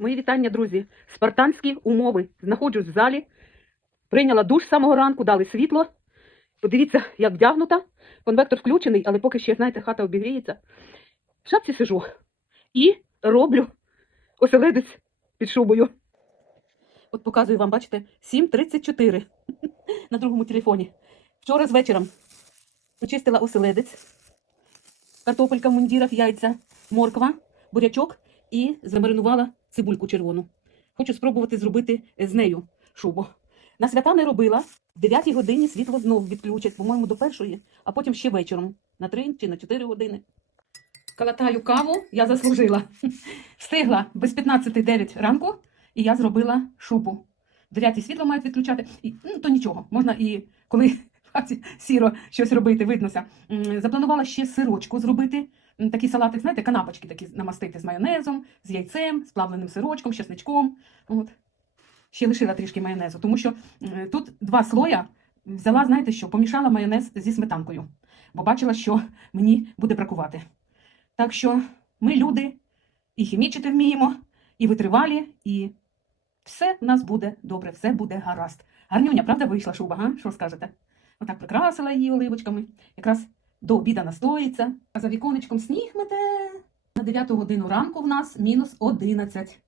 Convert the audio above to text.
Мої вітання, друзі. Спартанські умови. Знаходжусь в залі. Прийняла душ з самого ранку, дали світло. Подивіться, як вдягнута. Конвектор включений, але поки ще, знаєте, хата обігріється. В шапці сижу і роблю оселедець під шубою. От показую вам, бачите, 7.34 на другому телефоні. Вчора з вечором почистила оселедець, картопелька в мундірах, яйця, морква, бурячок і замаринувала цибульку червону. Хочу спробувати зробити з нею шубу. На свята не робила. В 9 годині світло знов відключать, по-моєму, до першої, а потім ще вечором на 3 чи на 4 години. Калатаю каву, я заслужила. Встигла без 15.09 ранку, і я зробила шубу. В 9 світло мають відключати. І, ну, то нічого, можна і коли сіро щось робити, виднося. Запланувала ще сирочку зробити. М, Такі салати, знаєте, канапочки такі намастити з майонезом, з яйцем, з плавленим сирочком, чесничком. От. Ще лишила трішки майонезу, тому що тут два слоя взяла, знаєте що, помішала майонез зі сметанкою, бо бачила, що мені буде бракувати. Так що ми люди і хімічити вміємо, і витривалі, і все в нас буде добре, все буде гаразд. Гарнюня, правда, вийшла шуба, га? Що скажете? Отак прикрасила її оливочками. Якраз до обіда настоїться. А за віконечком сніг мете. На 9 годину ранку в нас мінус 11.